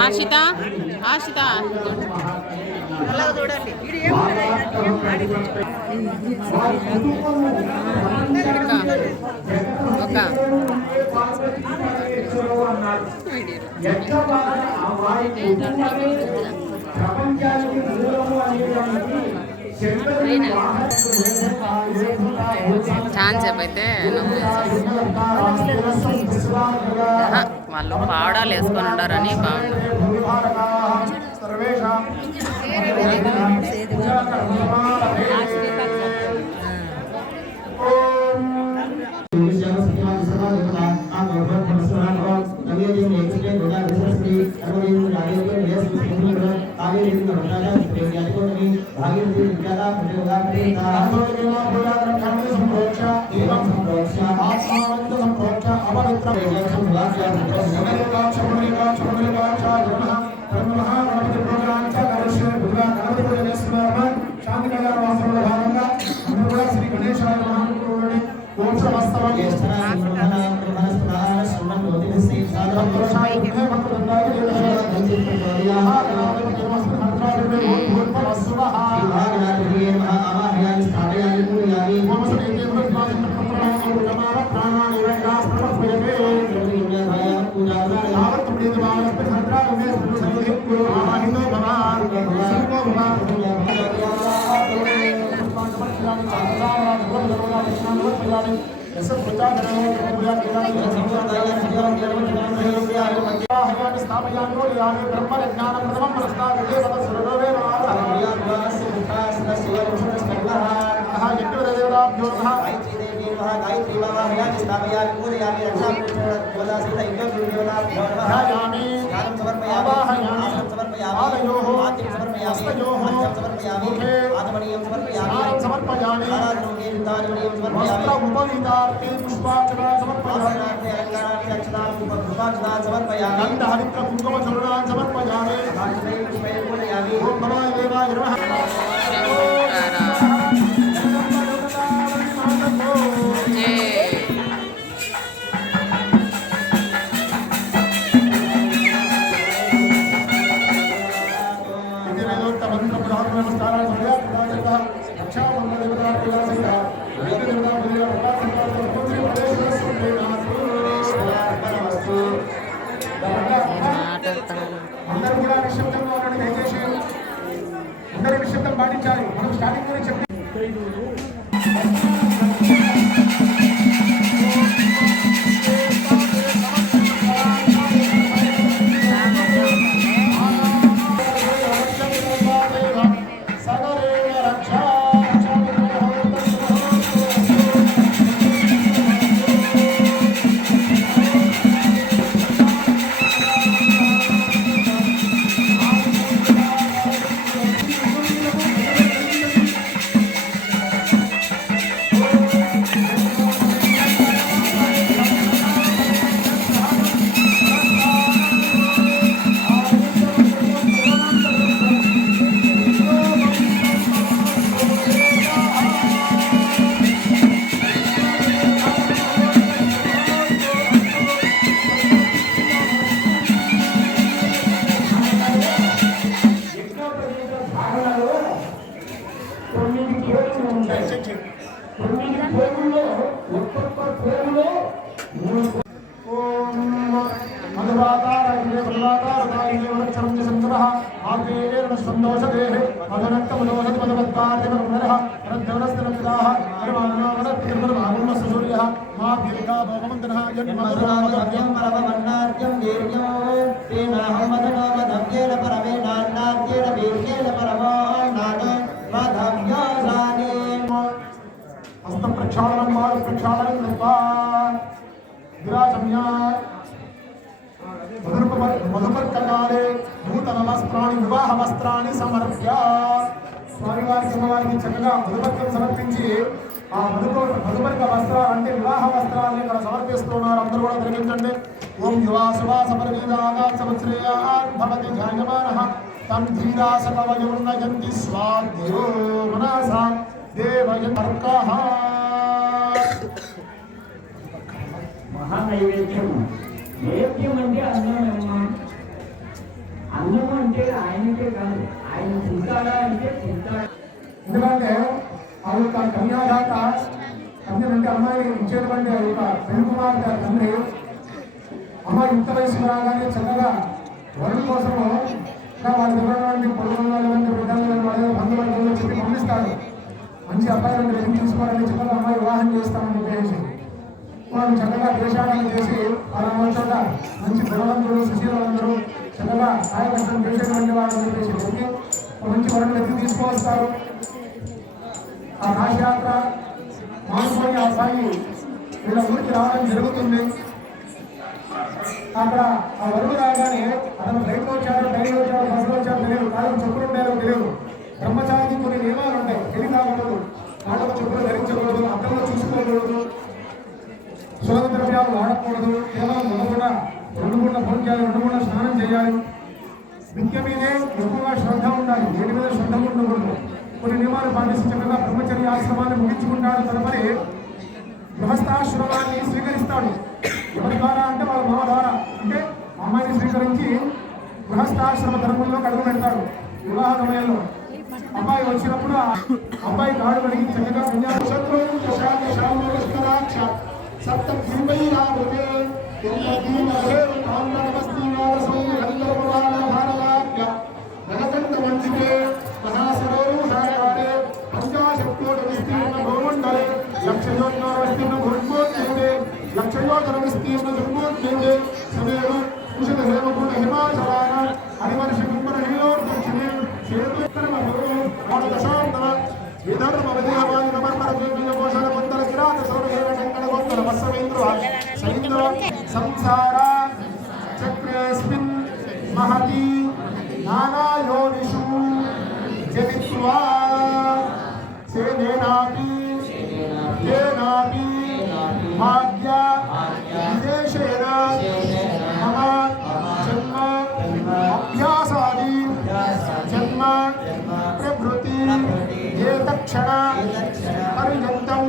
ఆశిత ఆశిత చూడండి ఒక ఛాన్స్ చెప్పైతే వాళ్ళు పావడాలు వేసుకొని ఉండారని నిశ్శబ్దం పాటించాలి. మనం స్టార్టింగ్ గురించి చెప్పి మధుపర్కకాలే నూతన వస్త్రాన్ని వివాహ వస్త్రాన్ని సమర్ప్య స్వామివారికి అమ్మవారికి చక్కగా మధుపర్కం సమర్పించి ఆ మధుపర్క వస్త్రాలు అంటే వివాహ వస్త్రాన్ని ఇక్కడ సమర్పిస్తున్నారు. అందరూ కూడా గ్రహించండి. ఓం యువా సంవత్సరేయాన్ భవతి జాయమానః తం ధీరాస కవయోర్నయంతి స్వాధ్యో మనసా దేవయర్కః మహానైవేద్యం. నైవేద్యం అంటే అన్నమమ్మ. అన్నము అంటే ఆయనకే కాదు, ఆయన తింటాడా అంటే తింటాడా. ఎందుకంటే ఆ యొక్క కన్యాదాత కన్యనంటే అమ్మాయిని ఇచ్చేటువంటి ఆ యొక్క పెళ్లికుమార్తె తండ్రి అమ్మాయి యుక్త వయసు రాగానే చక్కగా వరుడు కోసము ఇంకా వాళ్ళ దగ్గర పొరుగుల లేదంటే బిడ్డలు వాళ్ళ బంధువులు చెప్పి పంపిస్తాడు. మంచి అబ్బాయిలను వెతికి తీసుకోవాలని చక్కగా అమ్మాయి వివాహం చేస్తామని చెప్పేసి వాళ్ళు చక్కగా దేశాలను చేసి వాళ్ళ చోట మంచి గుణవంతులు సుశీలందరూ చక్కగా సాయ కష్టం చేసేటువంటి వాళ్ళని చెప్పేసి వెతికి మంచి వరుణ్ వెతికి తీసుకువస్తారు. ఆ కాశయాత్ర మానుకొని ఆ సాయి వీళ్ళ ఊరికి రావడం జరుగుతుంది. అక్కడ ఆ వరుడు రాగానే అతను ట్రైన్లో వచ్చాడు, ట్రైన్లో వచ్చాడు, బస్సులో వచ్చాడు తెలియదు, కాలం చెప్పులు ఉంటారో తెలియదు. బ్రహ్మచారికి కొన్ని నియమాలు ఉంటాయి. పెళ్లి కాకూడదు, కాళ్ళకు చెప్పులు ధరించకూడదు, అద్దంలో చూసుకోకూడదు, సుగంధ ద్రవ్యాలు వాడకూడదు, కేవలం మొదలుగా 2 పూట్ల భోజనం చేయాలి, 2 పూట్ల స్నానం చేయాలి. విద్య మీదే ఎక్కువగా శ్రద్ధ ఉండాలి, వీటి మీద శ్రద్ధ ఉండకూడదు. కొన్ని నియమాలు పాటించి చక్కగా బ్రహ్మచర్య ఆశ్రమాన్ని ముగించుకుంటాడు. తదుపరి గృహస్థాశ్రమాన్ని స్వీకరిస్తాడు. ఎవరి ద్వారా అంటే వాళ్ళ మామ ద్వారా, అంటే అమ్మాయిని స్వీకరించి గృహస్థాశ్రమ ధర్మంలో అడుగు పెడతాడు. వివాహ సమయంలో అబ్బాయి వచ్చినప్పుడు అబ్బాయి కాడు అడిగి చక్కగా లక్షయోధన విస్తీర్ణ దుర్మోద్యంగే సదేవ కుశల హేమకుండ హిమాచలాన హరివర్ష కుంభర హిలోర్దక్షిణే క్షేత్రమభో దశాంతర విధర్మ విదేహవాయ నమర్మర ద్విజ కోశల కుందర కిరాత సౌరహేమ శంకర గోత్తర వత్సవేంద్ర సైంద్ర సంసార చక్రేస్మిన్ మహతి నానాయోనిషు జనిత్వా సేనేనాపి తేనాపి భాగ్య విశేషేణ మమ జన్మ అభ్యాసాది జన్మ ప్రభృతి ఏతక్షణ పర్యంతం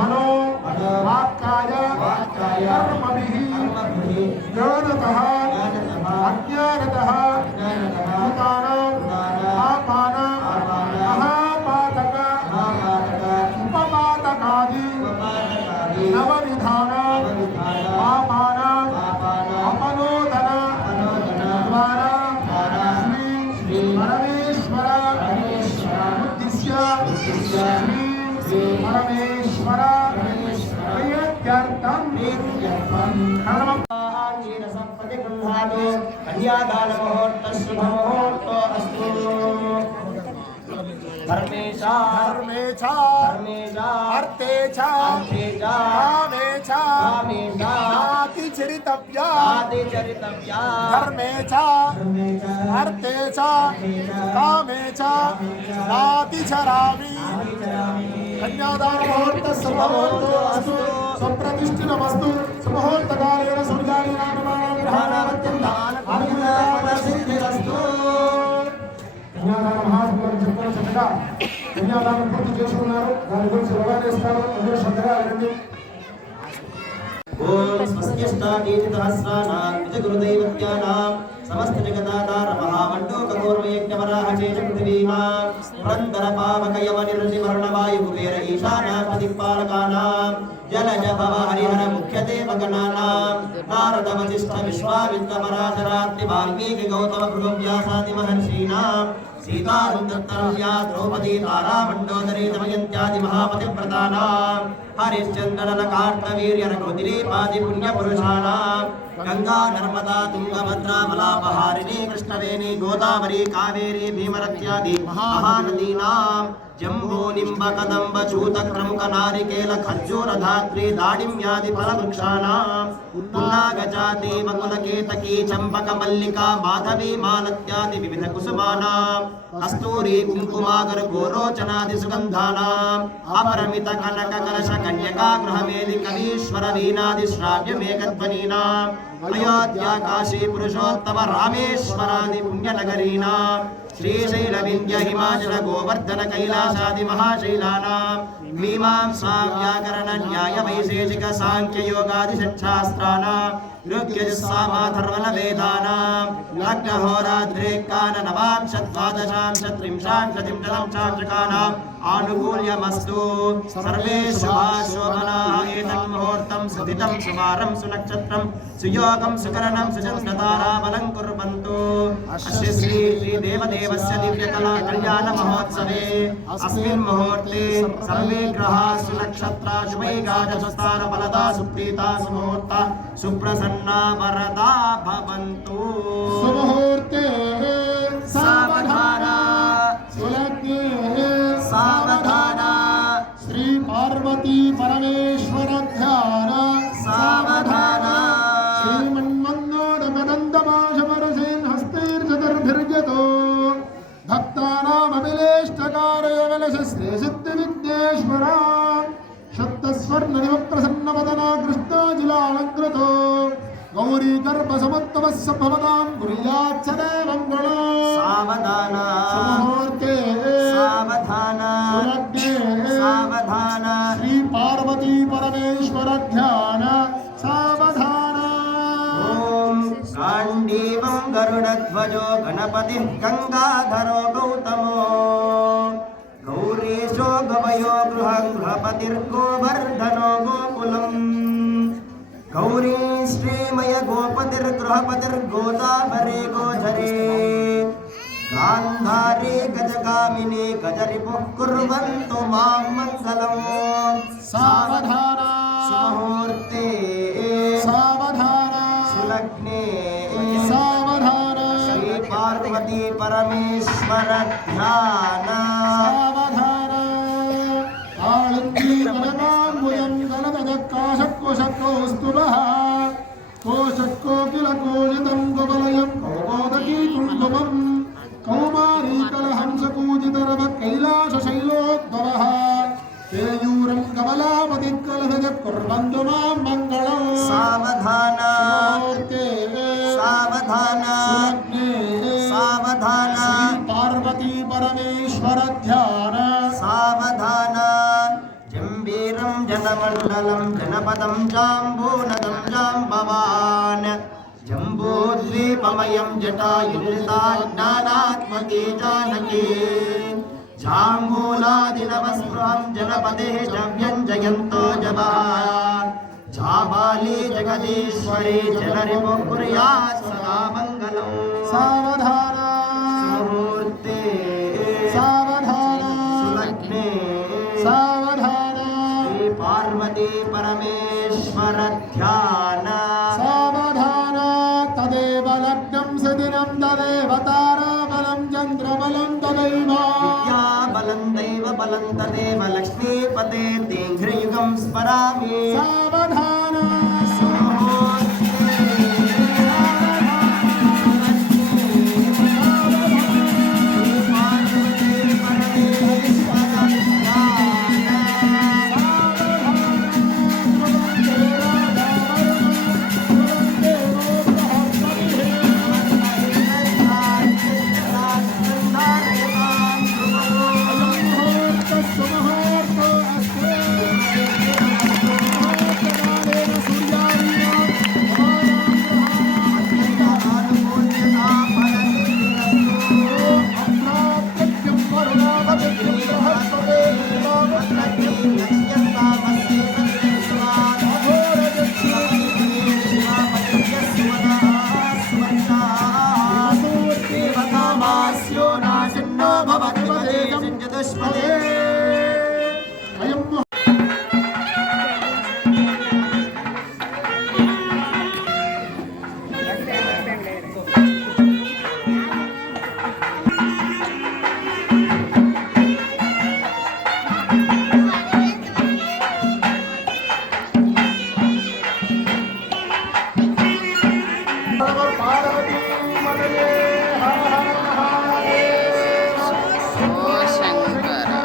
మనో వాక్కాయ కర్మభిః జ్ఞానతః అజ్ఞానతః కృతానాం పాపానాం మహాపాతక ఉపపాతకాది నవవిధాన పాపాన అపనోదన ద్వారా శ్రీ పరమేశ్వర ఉద్దిశ్య శ్రీ పరమేశ్వర ప్రియత్యర్థం కన్యాదాన ముహూర్త శుభ ముహూర్తో అస్తు. ధర్మేశా ధర్మేశా ధర్మేశా అర్థేశా అర్థేశా కామేశా కామేశా నాతి చరితవ్యా నాతి చరితవ్యా ధర్మేశా అర్థేశా కామేశా నాతి చరామి. కన్యాదాన ముహూర్త శుభముహూర్తో అస్తు. స్వప్రతిష్ఠితమస్తు. సుముహూర్తకాలేన సూర్యాని గ్రహాణాత్యంత అనుగ్రహ సిద్ధిరస్తు. కన్యాదాన మహాసంకల్పం చెప్తారు. చక్కగా కన్యాదానం పూర్తి చేసుకున్నారు. దాని గురించి అవగాహనిస్తారు. అందరూ శ్రద్ధగా వినండి. ఓం స్వస్తిష్టాదీతి సహస్రానాం నిజగురుదైవత్యానాం సమస్త జగదాధార మహామండోకూర్మయజ్ఞవరాహచేజ పృథివీనాం పురందర పావకయవ నిర్జివర్ణవాయు కుబేర ఈశానాపతిపాలకానాం జలజ భవ హరిహర ముఖ్యదేవగణానాం నారద వశిష్ఠ విశ్వామిత్రమరాశరాత్రి వాల్మీకి గౌతమ భృగువ్యాసాది మహర్షీనాం సీతారుందత్తరవ్యా ద్రౌపదీ తారా మండోదరీ దమయంత్యాది మహాపతివ్రతానాం హరిశ్చంద్రన కార్తవీర్య రఘుదిలీపాది పుణ్యపురుషాణాం గంగా నర్మదా తుంగభద్రా మలాపహారిణి కృష్ణవేణి గోదావరి కావేరీ భీమరత్యాది మహానదీనాం జంబో నింబ కదంబ చూత క్రముక నారికేల ఖర్జూర ధాత్రి దాడిమ్యాది ఫలవృక్షాణాం పున్నాగజాతి మకుల కేతకీ చంపక మల్లికా మాధవీ మాలత్యాది వివిధ కుసుమానాం కస్తూరి కుంకుమాగర గోరోచనాది సుగంధానాం అపరమిత కనక కలశ కన్యకా గృహమేది కవీశ్వర వీణాది శ్రావ్య మేఘధ్వనీనాం అయోధ్యా కాశీ పురుషోత్తమ రామేశ్వరాది పుణ్యనగరీనాం श्रीशैलविंध्य हिमाचल गोवर्धन कैलासादि महाशैलानां मीमांसा व्याकरण न्याय वैशेषिक सांख्य योगादि षट्शास्त्राणां ऋग्यजुस्सामाथर्वण वेदानां लग्नहोराद्रेकान नवांशद्वादशांश त्रिंशांशतिंशदंशांशकानाम् आनुकूल्यमस्तु सर्वे शुभाशोभनाः एतन् मुहूर्तं सुदितं सुवारं सुनक्षत्रं सुयोगं सुकरणं सुचन्द्रताराबलं कुर्वन्तु अस्य श्री देवदेवस्य दिव्यकला कल्याण महोत्सवे अस्मिन् मुहूर्ते सर्वे ग्रहाः सुनक्षत्रा शुभैगादशस्तार फलदा सुप्रीता सुमुहूर्ता सुप्रसन्ना वरदा भवन्तु सुमुहूर्ते सावधाना सुलग्ने सावधाना श्री पार्वती परमेश्वर ध्यान सावधाना श्रीमन्मन्दोदमनन्दमाशमरसेन हस्तैर्चतुर्भिर्यतो भक्तानामभिलेष्टकारयवलशस्ते सिद्धिविद्येश्वरा शब्दस्वर्णनिवप्रसन्नवदना कृष्णाजिलालङ्कृतो गौरी गर्भसमुत्तमस्य भवतां कुर्यात् सदैवङ्गलो सावधाना मुहूर्ते सावधाना सुलग्ने सावधाना श्री पार्वती परमेश्वर ध्यान सावधान ॐ गाण्डीवं गरुडध्वजो गणपतिः गङ्गाधरो गौतमो गौरीशो गवयो गृहपतिर्गोवर्धनो गोकुलम् गौरी श्रीमय गोपतिर्गृहपतिर्गोदाभरे गोचरे गान्धारी गजगामिनी गजरिपुः कुर्वन्तु मां मङ्गलम् सावधान सुमुहूर्ते सावधान सुलग्ने सावधान श्री पार्वती परमेश्वर ध्यान सावधान आळन्दी वनगाम्बुजं गलदकाशकोशकोस्तुभः कोशकोकिलकोजितं गोबलयं कौमोदकी कुङ्कुमम् कौमारी कलहंसकूजितरव कैलासशैलोद्भवः केयूरं कमलापतिकलहज कुर्वन्तु मां मङ्गलम् सावधाना मुहूर्ते सावधाना सुलग्ने सावधाना श्री पार्वती परमेश्वर ध्यान सावधाना जम्बीरं जनमण्डलं जनपदं जाम्बूनदं जाम्बवान् जम्बूद्वीपमयं जटायुर्ताज्ञानात्मके जानकी जाम्बूलादिनवस्पृहं जनपदे च व्यञ्जयन्तो जवाः जाबाली जगदीश्वरी जनरिपुः कुर्यात् सदा मङ्गलम् सावधान मुहूर्ते सावधान सुलग्ने सावधान श्री पार्वती परमेश्वर ध्यान सावधान तदेव लग्नं सदिनं तदेव ताराबलं चन्द्रबलं तदैव बलं दैव बलं तदेव लक्ष्मीपते दीर्घयुगं स्मरामि सावधान శంకర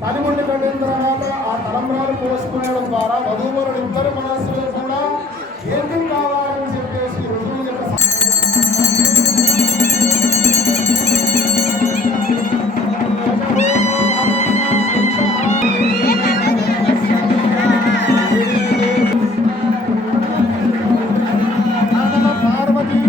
పనిముండి కట్టిన తర్వాత ఆ తలంబ్రాలు పోసుకోవడం ద్వారా వధూవరుడు ఇద్దరు మనస్సులో కూడా ఏం కావాలని చెప్పేసి ఋషువుల యొక్క పార్వతీ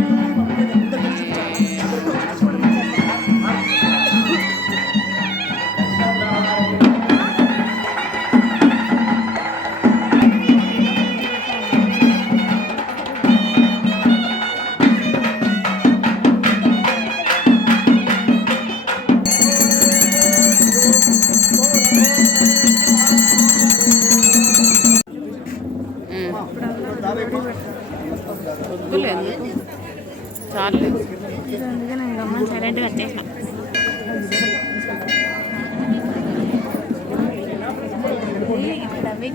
లేదు చాలు అందుకే నేను గమ్మని సైలెంట్గా వచ్చేసా ఇప్పుడు అవి